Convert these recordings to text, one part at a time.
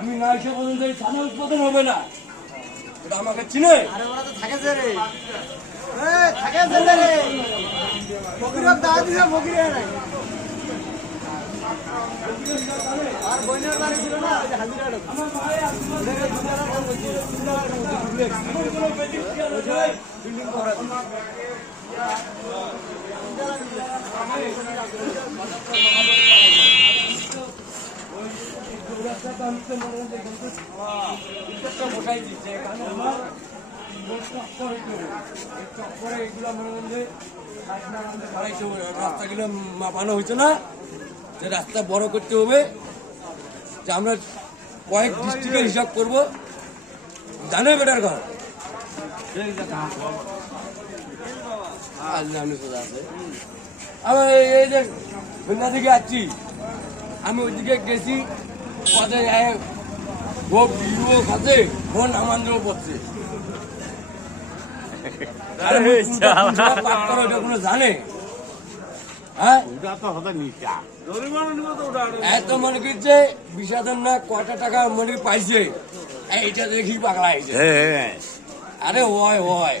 আমি না এসে পর্যন্ত এই থানা উৎপাদন হবে না। ওটা আমাকে চিনে বসাই দিচ্ছে কারণ আমার রাস্তাগুলো মাপানো হয়েছে না, যে রাস্তা বড় করতে হবে, যে আমরা কয়েক ডিস্ট্রিক্টের হিসাব করবো, জানে বেটার ঘর আমার এই যে খুলনা দিকে আসছি, আমি ওইদিকে গেছি পথে ও বিরুও খাতে ও নামান্দ্র পড়ছে, জানে এত মনে করছে বিষাদন না কটা টাকা মনে পাইছে, এইটা দেখি পাগলা হয়েছে। আরে হয় হয়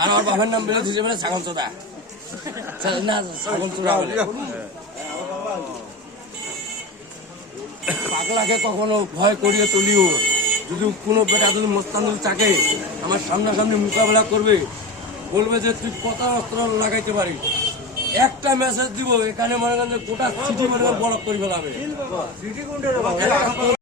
আর আমার বাবার নাম বলে দিয়েছে বলে ছাগল চোদা না, ছাগল চোদা পাগলাকে কখনো ভয় করিয়ে তুলিও, যদি কোনো বেটা যদি মোস্তানুল চাকে আমার সামনাসামনি মোকাবেলা করবে, বলবে যে তুই কত অস্ত্র লাগাইতে পারিস, একটা মেসেজ দিব এখানে মনে করেন গোটা সিটি মনে ব্লক করে ফেলাবে।